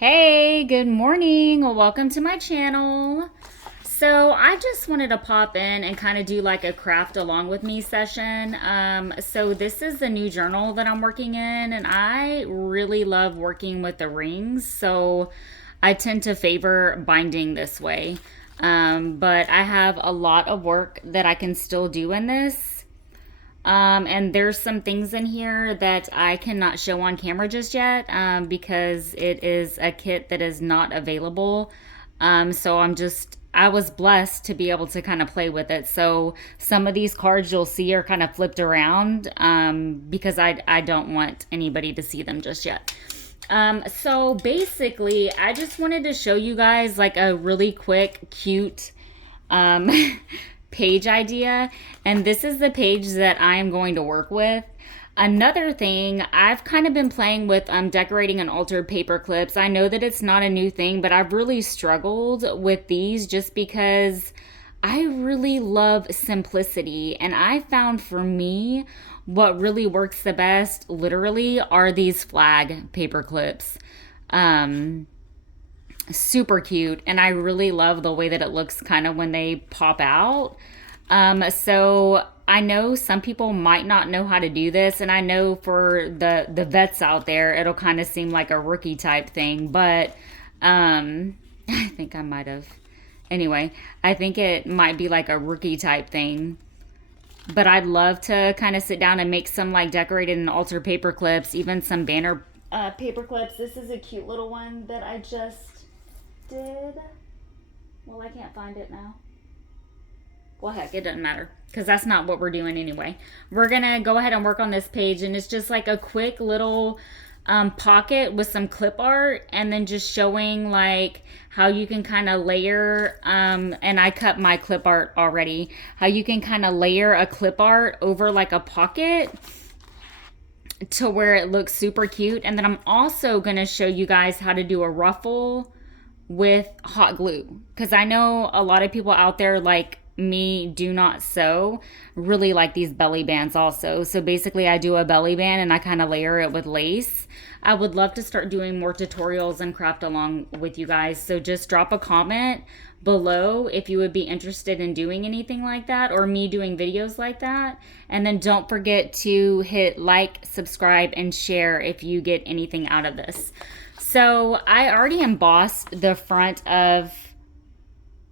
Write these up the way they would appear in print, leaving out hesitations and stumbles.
Hey, good morning. Welcome to my channel. So I just wanted to pop in and kind of do like a craft along with me session. So this is the new journal that I'm working in, and I really love working with the rings. So I tend to favor binding this way. But I have a lot of work that I can still do in this. And there's some things in here that I cannot show on camera just yet because it is a kit that is not available. I was blessed to be able to kind of play with it. So some of these cards you'll see are kind of flipped around because I don't want anybody to see them just yet. So basically, I just wanted to show you guys like a really quick, cute um, page idea, and this is the page that I am going to work with. Another thing, I've kind of been playing with decorating and altered paper clips. I know that it's not a new thing, but I've really struggled with these just because I really love simplicity, and I found for me what really works the best literally are these flag paper clips. Um, Super cute, and I really love the way that it looks kind of when they pop out. So I know some people might not know how to do this, and I know for the vets out there it'll kind of seem like a rookie type thing, but I think I might have, anyway, I think it might be like a rookie type thing. But I'd love to kind of sit down and make some like decorated and altered paper clips, even some banner paper clips. This is a cute little one that I just did. Well, I can't find it now. Well, heck, it doesn't matter because that's not what we're doing anyway. We're going to go ahead and work on this page, and it's just like a quick little pocket with some clip art, and then just showing like how you can kind of layer, and I cut my clip art already, how you can kind of layer a clip art over like a pocket to where it looks super cute. And then I'm also going to show you guys how to do a ruffle with hot glue, because I know a lot of people out there like me do not sew really like these belly bands also. So basically I do a belly band and I kind of layer it with lace. I would love to start doing more tutorials and craft along with you guys, so just drop a comment below if you would be interested in doing anything like that or me doing videos like that. And then don't forget to hit like, subscribe, and share if you get anything out of this. So I already embossed the front of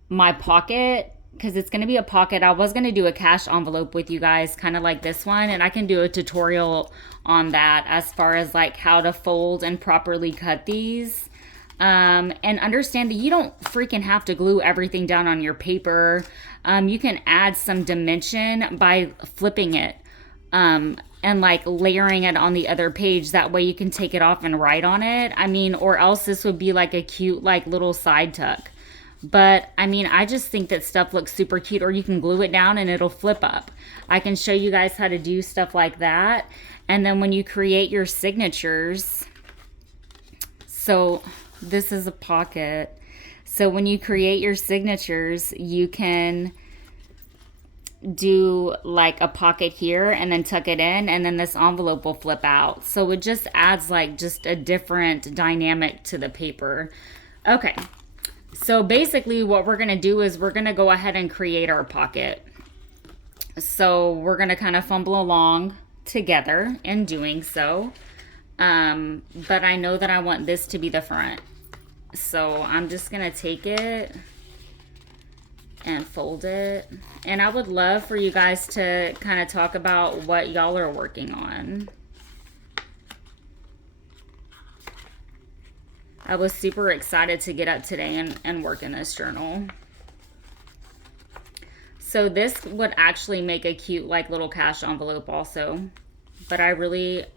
my pocket because it's going to be a pocket. I was going to do a cash envelope with you guys, kind of like this one, and I can do a tutorial on that as far as like how to fold and properly cut these. And understand that you don't freaking have to glue everything down on your paper. You can add some dimension by flipping it. And like layering it on the other page. That way you can take it off and write on it. I mean, or else this would be like a cute like little side tuck. But I mean, I just think that stuff looks super cute, or you can glue it down and it'll flip up. I can show you guys how to do stuff like that. And then when you create your signatures, so this is a pocket. So when you create your signatures, you can do like a pocket here and then tuck it in, and then this envelope will flip out. So it just adds like just a different dynamic to the paper. Okay, so basically what we're going to do is we're going to go ahead and create our pocket. So we're going to kind of fumble along together in doing so. But I know that I want this to be the front. So I'm just going to take it and fold it. And I would love for you guys to kind of talk about what y'all are working on. I was super excited to get up today and work in this journal. So this would actually make a cute like little cash envelope also. But I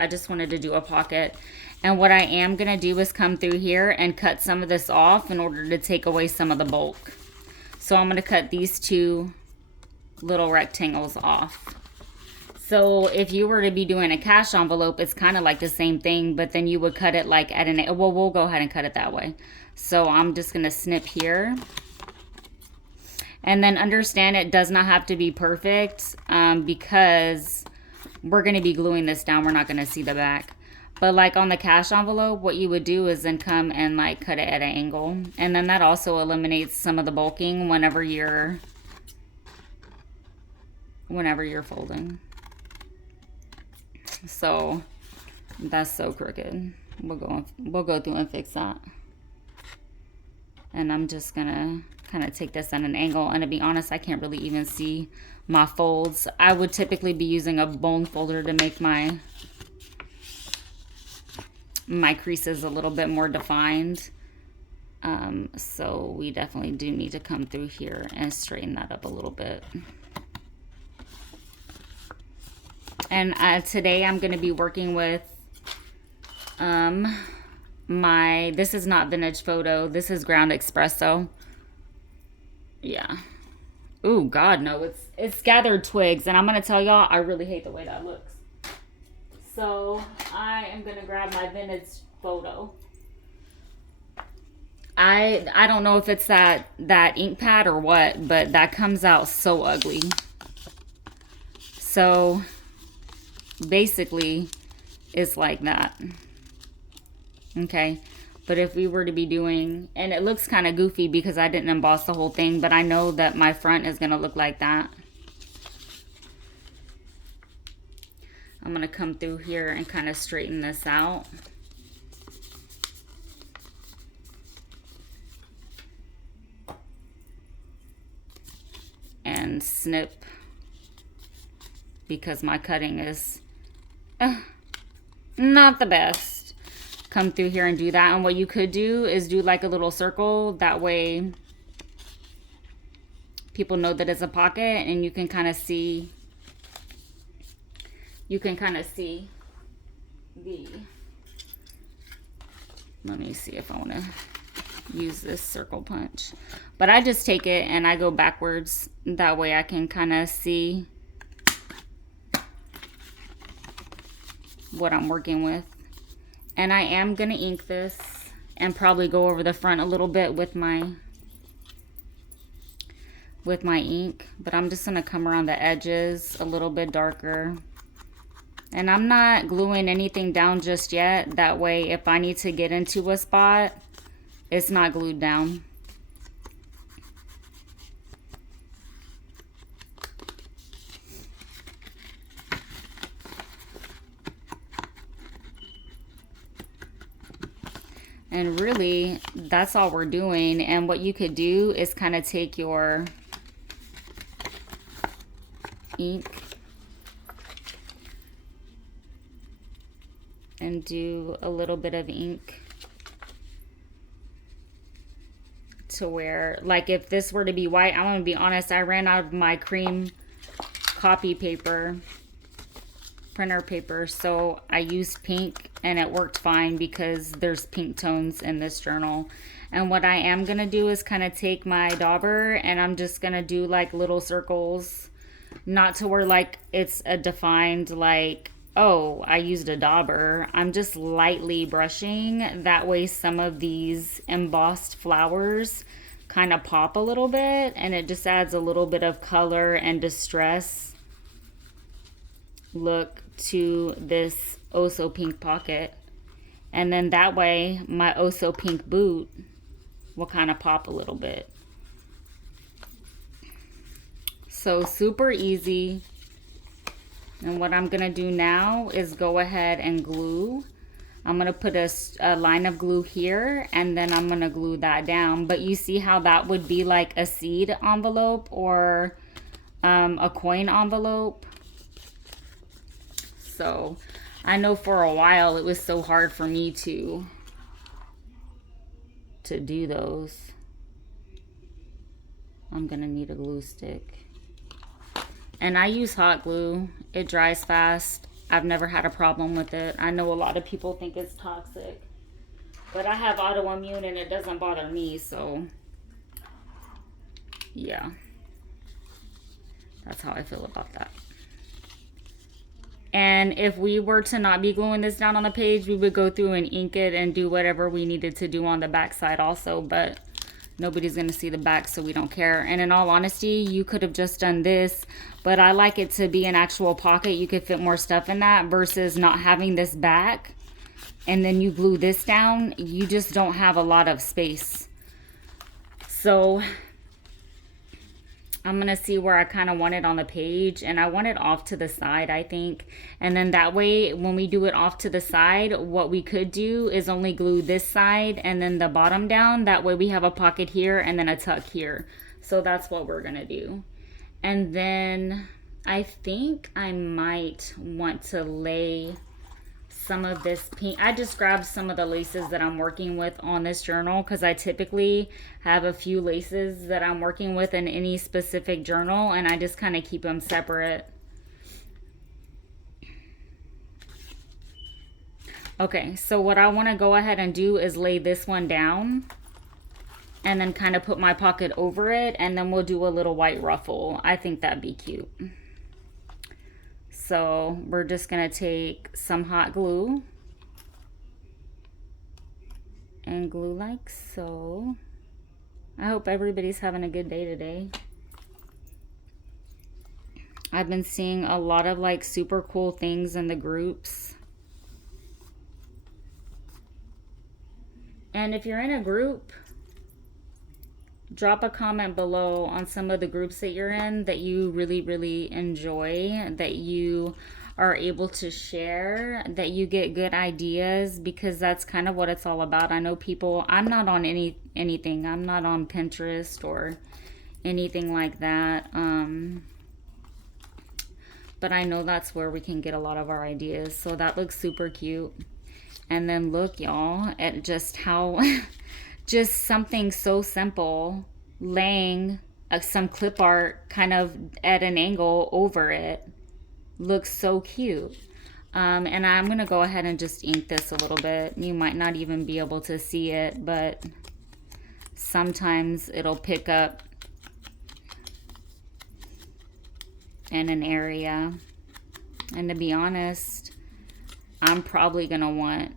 just wanted to do a pocket. And what I am going to do is come through here and cut some of this off in order to take away some of the bulk. So I'm going to cut these two little rectangles off. So if you were to be doing a cash envelope, it's kind of like the same thing, but then you would cut it like at an, well, we'll go ahead and cut it that way. So I'm just going to snip here. And then understand it does not have to be perfect because we're going to be gluing this down. We're not going to see the back. But like on the cash envelope, what you would do is then come and like cut it at an angle. And then that also eliminates some of the bulking whenever you're folding. So that's so crooked. We'll go through and fix that. And I'm just gonna kind of take this at an angle. And to be honest, I can't really even see my folds. I would typically be using a bone folder to make my creases a little bit more defined. So we definitely do need to come through here and straighten that up a little bit. And today I'm going to be working with this is not Vintage Photo. This is Ground Espresso. Yeah. Ooh, God, no. It's Gathered Twigs. And I'm going to tell y'all, I really hate the way that looks. So I am going to grab my Vintage Photo. I don't know if it's that ink pad or what, but that comes out so ugly. So basically it's like that. Okay. But if we were to be doing, and it looks kind of goofy because I didn't emboss the whole thing, but I know that my front is going to look like that. I'm going to come through here and kind of straighten this out. And snip, because my cutting is not the best. Come through here and do that. And what you could do is do like a little circle. That way people know that it's a pocket, and you can kind of see the, let me see if I want to use this circle punch. But I just take it and I go backwards. That way I can kind of see what I'm working with. And I am going to ink this and probably go over the front a little bit with my ink. But I'm just going to come around the edges a little bit darker. And I'm not gluing anything down just yet. That way if I need to get into a spot, it's not glued down. And really, that's all we're doing. And what you could do is kind of take your ink and do a little bit of ink to where, like if this were to be white, I'm gonna be honest, I ran out of my cream copy paper, printer paper, so I used pink and it worked fine because there's pink tones in this journal. And what I am gonna do is kind of take my dauber and I'm just gonna do like little circles, not to where like it's a defined like, oh, I used a dauber. I'm just lightly brushing. That way some of these embossed flowers kind of pop a little bit, and it just adds a little bit of color and distress look to this oh so pink pocket. And then that way my oh so pink boot will kind of pop a little bit. So super easy. And what I'm gonna do now is go ahead and glue. I'm gonna put a line of glue here, and then I'm gonna glue that down. But you see how that would be like a seed envelope or a coin envelope. So I know for a while it was so hard for me to do those. I'm gonna need a glue stick. And I use hot glue. It dries fast. I've never had a problem with it. I know a lot of people think it's toxic, but I have autoimmune and it doesn't bother me, so yeah. That's how I feel about that. And if we were to not be gluing this down on the page, we would go through and ink it and do whatever we needed to do on the back side also, but nobody's going to see the back, so we don't care. And in all honesty, you could have just done this, but I like it to be an actual pocket. You could fit more stuff in that versus not having this back. and then you glue this down, you just don't have a lot of space. So I'm going to see where I kind of want it on the page, and I want it off to the side, I think. And then that way, when we do it off to the side, what we could do is only glue this side and then the bottom down. That way we have a pocket here and then a tuck here. So that's what we're going to do. And then I think I might want to lay some of this pink. I just grabbed some of the laces that I'm working with on this journal because I typically have a few laces that I'm working with in any specific journal, and I just kind of keep them separate. Okay, so what I want to go ahead and do is lay this one down and then kind of put my pocket over it, and then we'll do a little white ruffle. I think that'd be cute. So we're just going to take some hot glue and glue like so. I hope everybody's having a good day today. I've been seeing a lot of like super cool things in the groups. And if you're in a group, drop a comment below on some of the groups that you're in that you really enjoy, that you are able to share, that you get good ideas, because that's kind of what it's all about. I know people, I'm not on anything. I'm not on Pinterest or anything like that. But I know that's where we can get a lot of our ideas. So that looks super cute. And then look, y'all, at just how just something so simple, laying some clip art kind of at an angle over it, looks so cute. And I'm going to go ahead and just ink this a little bit. You might not even be able to see it, but sometimes it'll pick up in an area. And to be honest, I'm probably going to want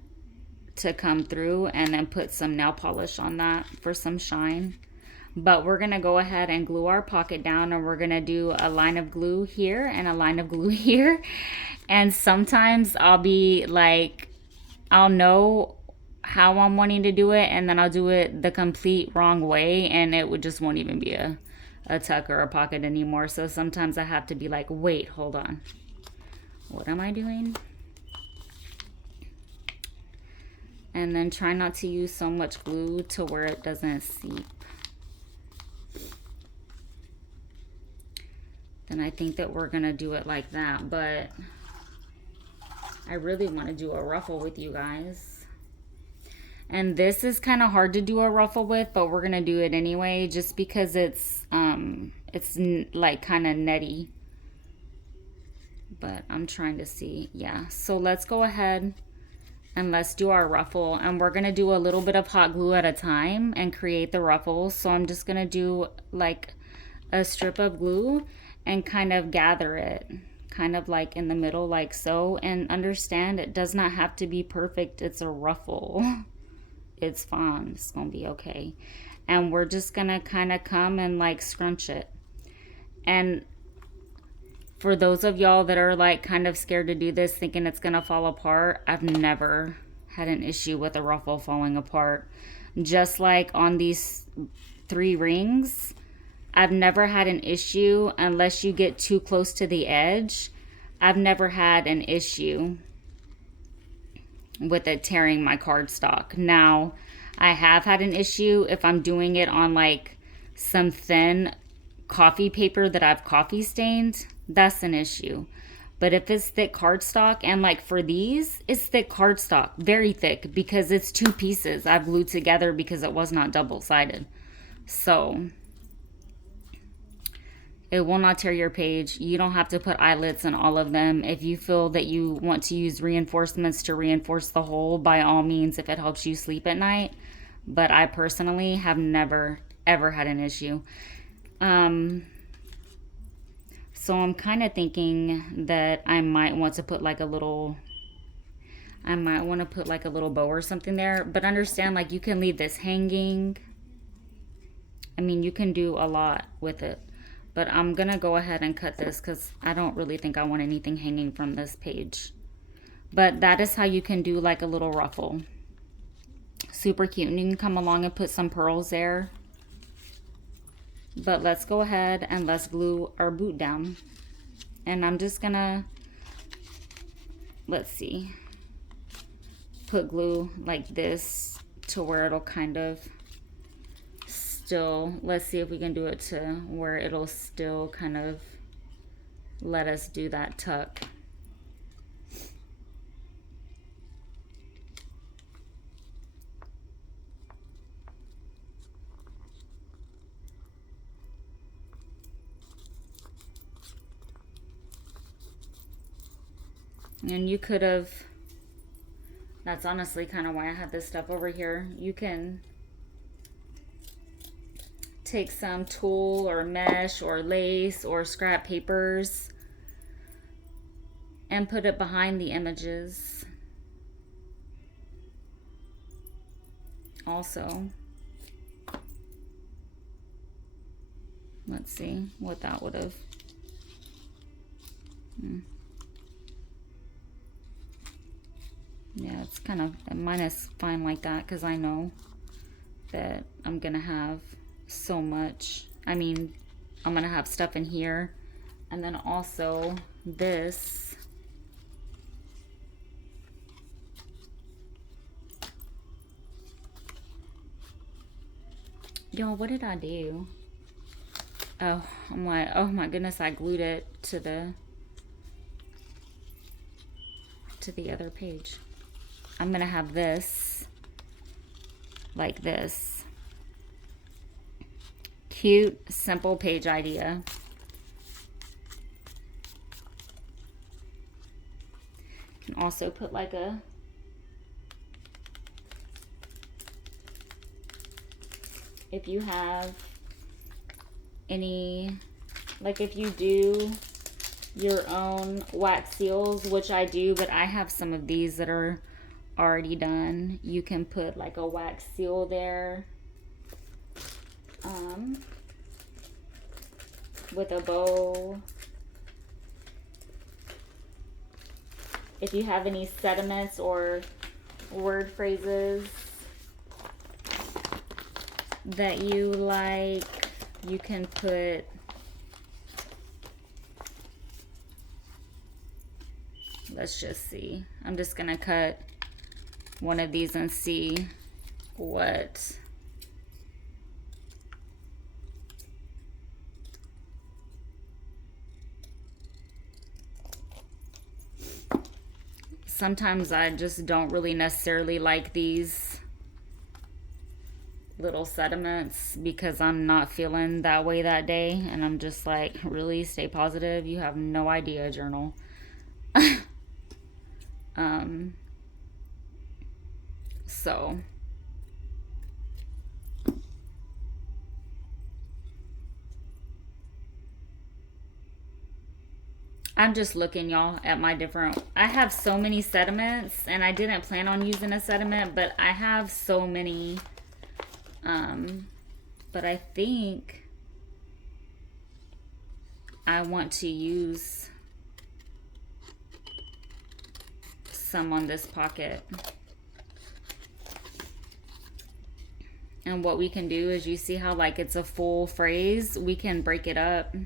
to come through and then put some nail polish on that for some shine. But we're going to go ahead and glue our pocket down, and we're going to do a line of glue here and a line of glue here. And sometimes I'll be like, I'll know how I'm wanting to do it, and then I'll do it the complete wrong way, and it just won't even be a tuck or a pocket anymore. So sometimes I have to be like, wait, hold on. What am I doing? And then try not to use so much glue to where it doesn't seep. Then I think that we're gonna do it like that, but I really want to do a ruffle with you guys. And this is kind of hard to do a ruffle with, but we're gonna do it anyway, just because it's like kind of netty. But I'm trying to see, yeah. So let's go ahead and let's do our ruffle, and we're gonna do a little bit of hot glue at a time and create the ruffles. So I'm just gonna do like a strip of glue and kind of gather it kind of like in the middle like so. And understand, it does not have to be perfect. It's a ruffle. It's fine. It's gonna be okay. And we're just gonna kind of come and like scrunch it. And for those of y'all that are like kind of scared to do this, thinking it's gonna fall apart, I've never had an issue with a ruffle falling apart. Just like on these 3 rings, I've never had an issue unless you get too close to the edge. I've never had an issue with it tearing my cardstock. Now, I have had an issue if I'm doing it on like some thin coffee paper that I've coffee stained. That's an issue. But if it's thick cardstock, and like for these, it's thick cardstock, very thick, because it's 2 pieces I've glued together because it was not double-sided. So it will not tear your page. You don't have to put eyelets in all of them. If you feel that you want to use reinforcements to reinforce the hole, by all means, if it helps you sleep at night. But I personally have never, ever had an issue. So I'm kind of thinking that I might want to put like a little, bow or something there. But understand, like, you can leave this hanging. I mean, you can do a lot with it. But I'm going to go ahead and cut this because I don't really think I want anything hanging from this page. But that is how you can do like a little ruffle. Super cute. And you can come along and put some pearls there. But let's go ahead and let's glue our boot down. And I'm just gonna, let's see, put glue like this to where it'll kind of still, let's see if we can do it to where it'll still kind of let us do that tuck. And you could have, that's honestly kind of why I have this stuff over here. You can take some tulle or mesh or lace or scrap papers and put it behind the images. Also, let's see what that would have. Yeah, it's kind of, mine is fine like that because I know that I'm gonna have so much. I mean, I'm gonna have stuff in here, and then also this. Yo, what did I do? Oh, I'm like, oh my goodness, I glued it to the other page. I'm gonna have this like this. Cute, simple page idea. You can also put like a, if you have any, like if you do your own wax seals, which I do, but I have some of these that are already done. You can put like a wax seal there with a bow. If you have any sentiments or word phrases that you like, you can put, let's just see. I'm just gonna cut one of these and see what sometimes I just don't really necessarily like these little sediments because I'm not feeling that way that day, and I'm just like, really, stay positive. You have no idea, journal. So I'm just looking, y'all, at my different, I have so many sediments, and I didn't plan on using a sediment, but I have so many. But I think I want to use some on this pocket. And what we can do is, you see how like it's a full phrase, we can break it up.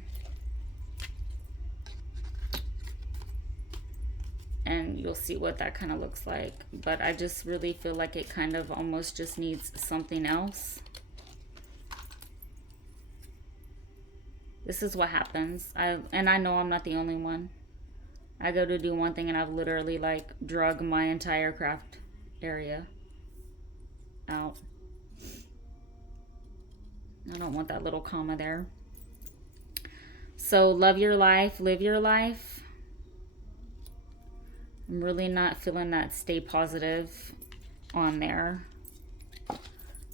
And you'll see what that kind of looks like. But I just really feel like it kind of almost just needs something else. This is what happens. And I know I'm not the only one. I go to do one thing and I've literally like drug my entire craft area out. I don't want that little comma there. So love your life, live your life. I'm really not feeling that stay positive on there.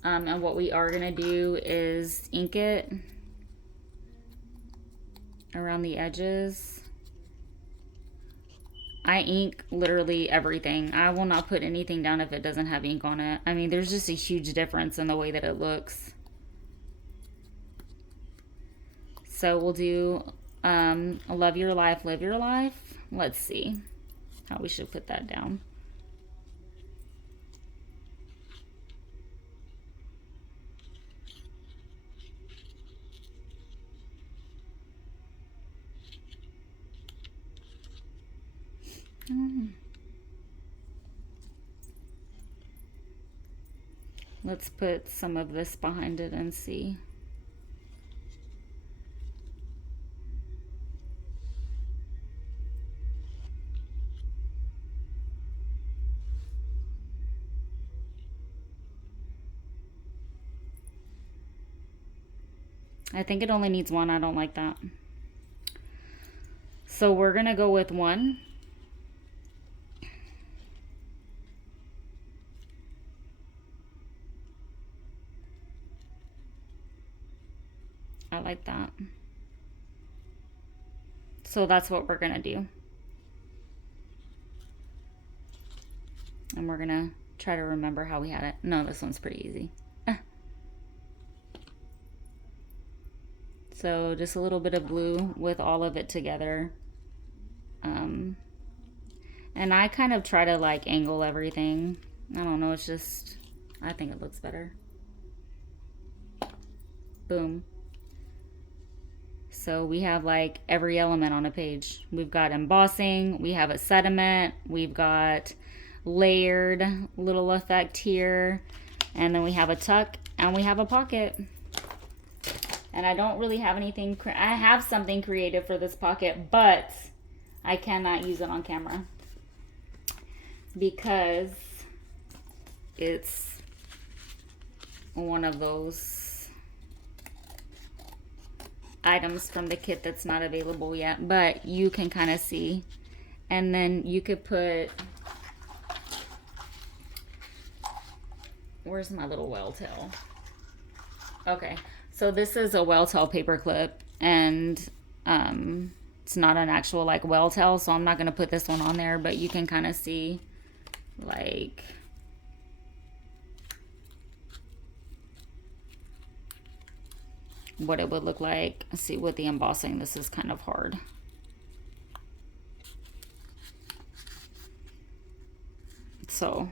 And what we are going to do is ink it around the edges. I ink literally everything. I will not put anything down if it doesn't have ink on it. I mean, there's just a huge difference in the way that it looks. So we'll do love your life, live your life. Let's see. how we should put that down. Let's put some of this behind it and see. I think it only needs one. I don't like that. So we're going to go with one. I like that. So that's what we're going to do. And we're going to try to remember how we had it. No, this one's pretty easy. So just a little bit of blue with all of it together. And I kind of try to like angle everything. I don't know, it's just, I think it looks better. Boom. So we have like every element on a page. We've got embossing, we have a sediment, we've got layered little effect here, and then we have a tuck, and we have a pocket. And I don't really have anything, I have something creative for this pocket, but I cannot use it on camera because it's one of those items from the kit that's not available yet, but you can kind of see. And then you could put, where's my little whale tail? Okay, so this is a whale tail paper clip, and it's not an actual like whale tail, so I'm not going to put this one on there, but you can kind of see like what it would look like. See, with the embossing, this is kind of hard. So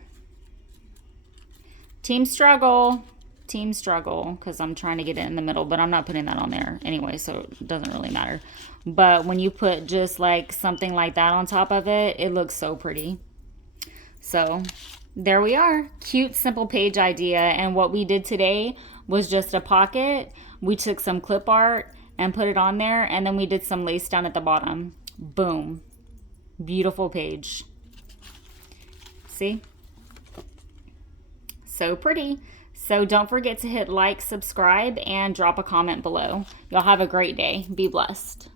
team struggle, because I'm trying to get it in the middle, but I'm not putting that on there anyway, so it doesn't really matter. But when you put just like something like that on top of it, it looks so pretty. So there we are. Cute, simple page idea. And what we did today was just a pocket. We took some clip art and put it on there, and then we did some lace down at the bottom. Boom. Beautiful page. See? So pretty. So don't forget to hit like, subscribe, and drop a comment below. Y'all have a great day. Be blessed.